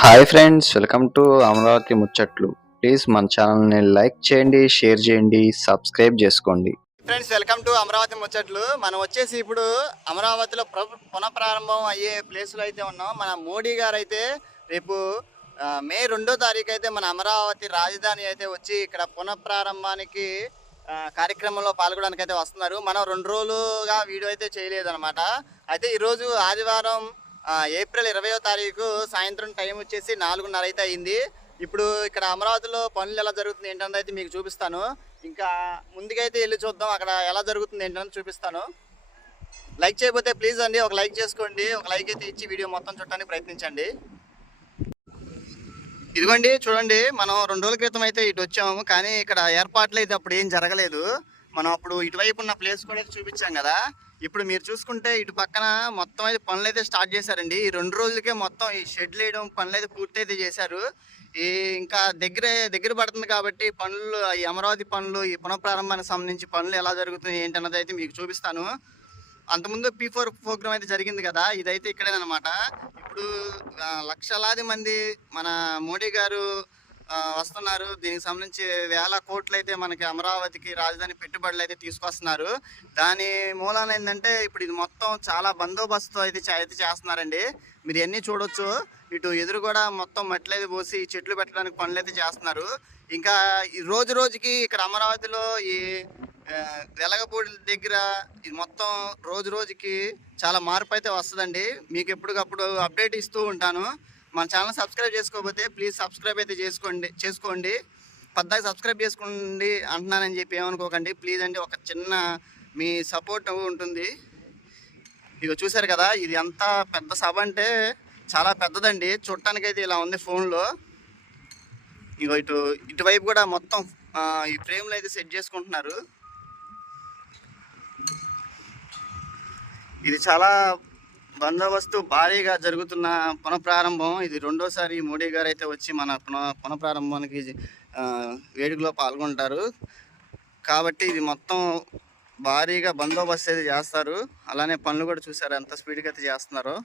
Hi friends welcome to Amaravati ముచ్చట్లు. Please మన ఛానల్ని లైక్ చేయండి షేర్ చేయండి సబ్స్క్రైబ్ చేసుకోండి. ఫ్రెండ్స్ వెల్కమ్ టు అమరావతి ముచ్చట్లు. మనం వచ్చేసి ఇప్పుడు అమరావతిలో ప్ర- పునఃప్రారంభం అయ్యే ప్లేస్లో అయితే ఉన్నాం. మన మోడీ గారు అయితే రేపు మే రెండో తారీఖు అయితే మన అమరావతి రాజధాని అయితే వచ్చి ఇక్కడ పునఃప్రారంభానికి కార్యక్రమంలో పాల్గొనడానికి అయితే వస్తున్నారు. మనం రెండు రోజులుగా వీడియో అయితే చేయలేదు అనమాట అయితే ఈరోజు ఆదివారం ఏప్రిల్ ఇరవయో తారీఖు సాయంత్రం టైం వచ్చేసి నాలుగున్నర అయితే అయింది. ఇప్పుడు ఇక్కడ అమరావతిలో పనులు ఎలా జరుగుతుంది ఏంటన్నది అయితే మీకు చూపిస్తాను. ఇంకా ముందుకైతే వెళ్ళి చూద్దాం అక్కడ ఎలా జరుగుతుంది ఏంటని చూపిస్తాను. లైక్ చేయకపోతే ప్లీజ్ అండి ఒక లైక్ చేసుకోండి ఒక లైక్ అయితే ఇచ్చి వీడియో మొత్తం చూడటానికి ప్రయత్నించండి. ఇదిగోండి చూడండి మనం రెండు రోజుల క్రితం అయితే ఇటు వచ్చాము కానీ ఇక్కడ ఏర్పాట్లు అయితే అప్పుడు ఏం జరగలేదు. మనం అప్పుడు ఇటువైపు ఉన్న ప్లేస్ కూడా చూపించాం కదా. ఇప్పుడు మీరు చూసుకుంటే ఇటు పక్కన మొత్తం అయితే పనులు అయితే స్టార్ట్ చేశారండి. ఈ రెండు రోజులకే మొత్తం ఈ షెడ్లు వేయడం పనులు అయితే పూర్తి అయితే చేశారు. ఈ ఇంకా దగ్గరే దగ్గర పడుతుంది కాబట్టి పనులు ఈ అమరావతి పనులు ఈ పునఃప్రారంభానికి సంబంధించి పనులు ఎలా జరుగుతున్నాయి ఏంటన్నది అయితే మీకు చూపిస్తాను. అంతకుముందు పీ ఫోర్ ప్రోగ్రామ్ అయితే జరిగింది కదా ఇదైతే ఇక్కడేనమాట ఇప్పుడు లక్షలాది మంది మన మోడీ గారు వస్తున్నారు. దీనికి సంబంధించి వేల కోట్లు అయితే మనకి అమరావతికి రాజధాని పెట్టుబడులు అయితే తీసుకొస్తున్నారు. దాని మూలాన ఏంటంటే ఇప్పుడు ఇది మొత్తం చాలా బందోబస్తు అయితే అయితే చేస్తున్నారండి. మీరు ఎన్ని చూడొచ్చు. ఇటు ఎదురు కూడా మొత్తం మట్టి అయితే పోసి చెట్లు పెట్టడానికి పనులు అయితే చేస్తున్నారు. ఇంకా ఈ రోజు రోజుకి ఇక్కడ అమరావతిలో ఈ వెలగపూడి దగ్గర ఇది మొత్తం రోజు రోజుకి చాలా మార్పు అయితే వస్తుందండి. మీకు ఎప్పటికప్పుడు అప్డేట్ ఇస్తూ ఉంటాను. మన ఛానల్ సబ్స్క్రైబ్ చేసుకోకపోతే ప్లీజ్ సబ్స్క్రైబ్ అయితే చేసుకోండి చేసుకోండి. పద్దాకి సబ్స్క్రైబ్ చేసుకోండి అంటున్నానని చెప్పి ఏమనుకోకండి. ప్లీజ్ అండి ఒక చిన్న మీ సపోర్ట్ ఉంటుంది. ఇక చూశారు కదా ఇది ఎంత పెద్ద సభ అంటే చాలా పెద్దదండి. చూడటానికైతే ఇలా ఉంది ఫోన్లో. ఇగో ఇటు ఇటువైపు కూడా మొత్తం ఈ ఫ్రేమ్లు అయితే సెట్ చేసుకుంటున్నారు. ఇది చాలా బందోబస్తు భారీగా జరుగుతున్న పునఃప్రారంభం. ఇది రెండోసారి మోడీ గారు అయితే వచ్చి మన పునః పునఃప్రారంభానికి వేడుకలో పాల్గొంటారు. కాబట్టి ఇది మొత్తం భారీగా బందోబస్తు అయితే చేస్తారు. అలానే పనులు కూడా చూసారు ఎంత స్పీడ్గా అయితే చేస్తున్నారో.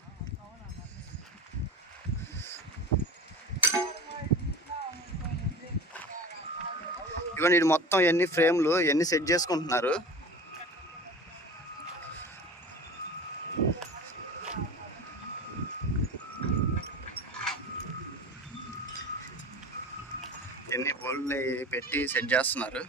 ఇవన్నీ ఇది మొత్తం ఎన్ని ఫ్రేమ్లు ఎన్ని సెట్ చేసుకుంటున్నారు ఎన్ని బోల్డ్ని పెట్టి సెట్ చేస్తున్నారు.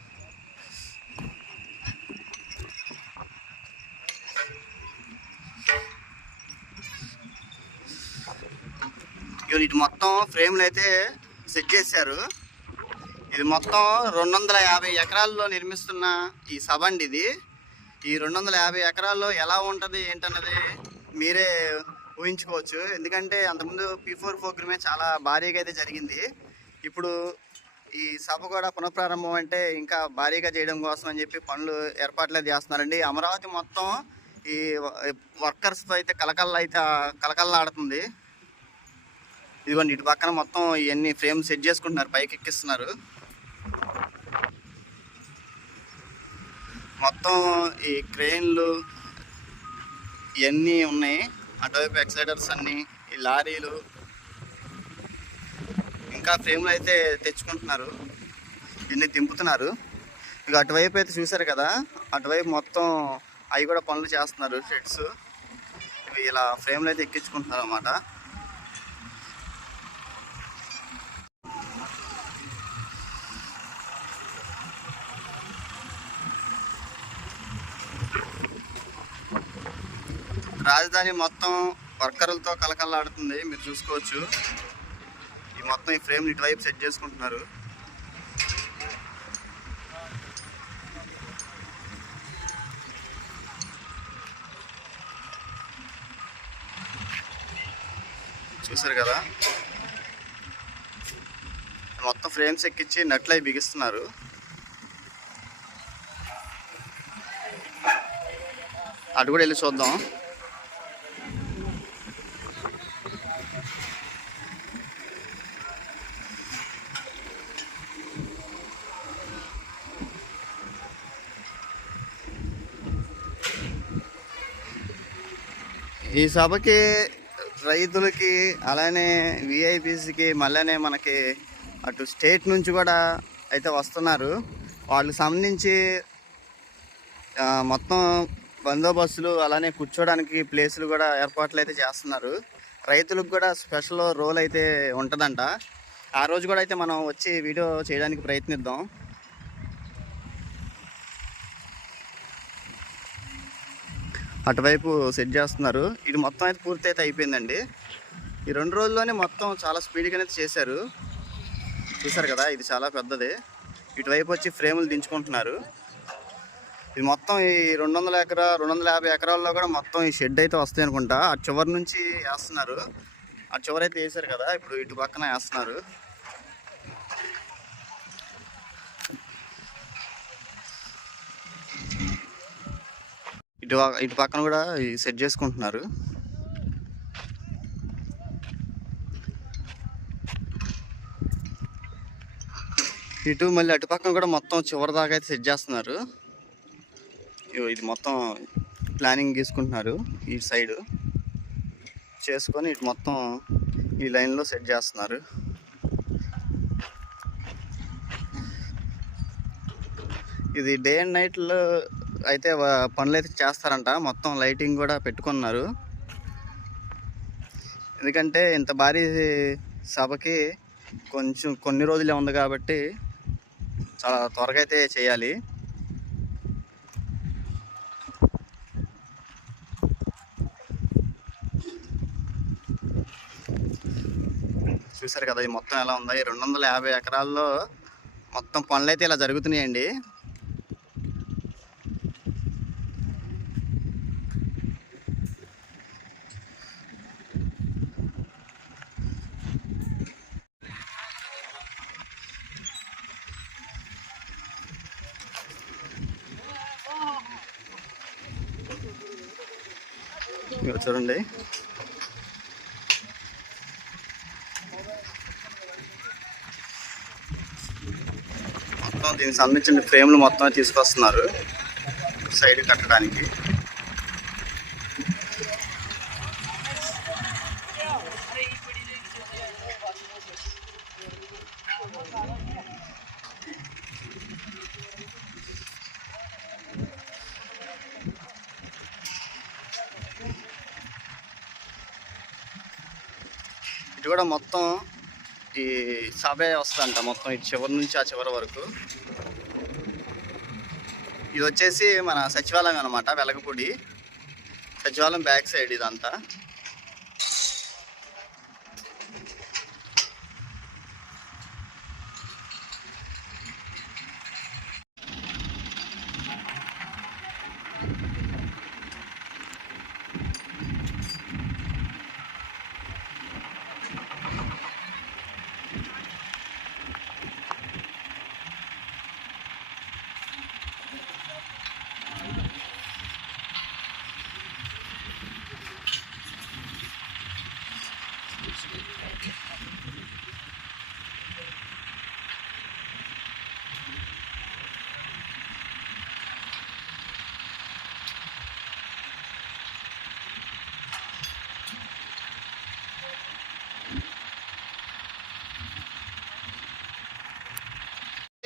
ఇగో ఇటు మొత్తం ఫ్రేమ్లు అయితే సెట్ చేశారు. ఇది మొత్తం రెండు వందల యాభై ఎకరాల్లో నిర్మిస్తున్న ఈ సభ అండి ఇది. ఈ రెండు వందల యాభై ఎకరాల్లో ఎలా ఉంటుంది ఏంటన్నది మీరే ఊహించుకోవచ్చు. ఎందుకంటే అంతకుముందు పీ ఫోర్ ప్రోగ్రామే చాలా భారీగా అయితే జరిగింది. ఇప్పుడు ఈ సభ కూడా పునఃప్రారంభం అంటే ఇంకా భారీగా చేయడం కోసం అని చెప్పి పనులు ఏర్పాట్లు అయితే చేస్తున్నారండి. అమరావతి మొత్తం ఈ వర్కర్స్తో అయితే కలకల్లా అయితే కలకల్లాడుతుంది ఇదిగోండి ఇటు పక్కన మొత్తం ఇవన్నీ ఫ్రేమ్ సెట్ చేసుకుంటున్నారు పైకి ఎక్కిస్తున్నారు. మొత్తం ఈ క్రెయిన్లు ఇవన్నీ ఉన్నాయి. అటువైపు ఎక్సైడర్స్ అన్నీ ఈ లారీలు ఇంకా ఫ్రేమ్లు అయితే తెచ్చుకుంటున్నారు. ఇన్ని దింపుతున్నారు. ఇక అటువైపు అయితే చూసారు కదా అటువైపు మొత్తం అవి కూడా పనులు చేస్తున్నారు షెడ్స్. ఇలా ఫ్రేమ్లు అయితే ఎక్కించుకుంటున్నారు అన్నమాట. రాజధాని మొత్తం వర్కర్లతో కలకల్లాడుతుంది మీరు చూసుకోవచ్చు. ఈ మొత్తం ఈ ఫ్రేమ్ ఇటువైపు సెట్ చేసుకుంటున్నారు. చూసారు కదా? మొత్తం ఫ్రేమ్స్ ఎక్కించి నట్లై బిగిస్తున్నారు. అటు కూడా వెళ్ళి చూద్దాం. ఈ సభకి రైతులకి అలానే విఐపీస్కి మళ్ళీ మనకి అటు స్టేట్ నుంచి కూడా అయితే వస్తున్నారు. వాళ్ళకి సంబంధించి మొత్తం బందోబస్తులు అలానే కూర్చోడానికి ప్లేసులు కూడా ఏర్పాట్లు అయితే చేస్తున్నారు. రైతులకు కూడా స్పెషల్ రోల్ అయితే ఉంటుందంట. ఆ రోజు కూడా అయితే మనం వచ్చి వీడియో చేయడానికి ప్రయత్నిద్దాం. అటువైపు సెట్ చేస్తున్నారు. ఇది మొత్తం అయితే పూర్తి అయితే అయిపోయిందండి. ఈ రెండు రోజుల్లోనే మొత్తం చాలా స్పీడ్గా అయితే చేశారు. చూసారు కదా ఇది చాలా పెద్దది. ఇటువైపు వచ్చి ఫ్రేములు దించుకుంటున్నారు. ఇది మొత్తం ఈ రెండు వందల ఎకరా రెండు వందల యాభై ఎకరాల్లో కూడా మొత్తం ఈ షెడ్ అయితే వస్తాయి అనుకుంటా. ఆ చివరి నుంచి వేస్తున్నారు. ఆ చివరి అయితే వేసారు కదా ఇప్పుడు ఇటు పక్కన వేస్తున్నారు. ఇటు ఇటు పక్కన కూడా సెట్ చేసుకుంటున్నారు. ఇటు మళ్ళీ అటు పక్కన కూడా మొత్తం చివరి దాకా అయితే సెట్ చేస్తున్నారు. ఇది మొత్తం ప్లానింగ్ తీసుకుంటున్నారు ఈ సైడ్. చేసుకొని ఇటు మొత్తం ఈ లైన్లో సెట్ చేస్తున్నారు. ఇది డే అండ్ నైట్లో అయితే పనులు అయితే చేస్తారంట. మొత్తం లైటింగ్ కూడా పెట్టుకున్నారు. ఎందుకంటే ఇంత భారీ సభకి కొంచెం కొన్ని రోజులే ఉంది కాబట్టి చాలా త్వరగా అయితే చేయాలి. చూసారు కదా ఇది మొత్తం ఎలా ఉందో? ఈ రెండు వందల యాభై ఎకరాల్లో మొత్తం పనులు అయితే ఇలా జరుగుతున్నాయండి. ఇగో చూడండి. మొత్తం దీనికి సంబంధించిన ఫ్రేమ్లు మొత్తం తీసుకొస్తున్నారు. సైడ్ కట్టడానికి. ఇది కూడా మొత్తం ఈ సభే వస్తుందంట మొత్తం ఇటు చివరి నుంచి ఆ చివరి వరకు. ఇది వచ్చేసి మన సచివాలయం అనమాట వెలగపూడి. సచివాలయం బ్యాక్ సైడ్ ఇదంతా.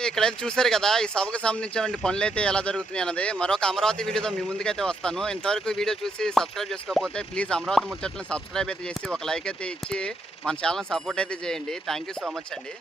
ఇక్కడైతే చూసారు కదా ఈ సభకు సంబంధించిన పనులు అయితే ఎలా జరుగుతున్నాయి అన్నది. మరొక అమరావతి వీడియోతో మీ ముందుకైతే వస్తాను. ఇంతవరకు వీడియో చూసి సబ్స్క్రైబ్ చేసుకోకపోతే ప్లీజ్ అమరావతి ముచ్చట్లను సబ్స్క్రైబ్ అయితే చేసి ఒక లైక్ అయితే ఇచ్చి మన ఛానల్ సపోర్ట్ అయితే చేయండి. థ్యాంక్ యూ సో మచ్ అండి.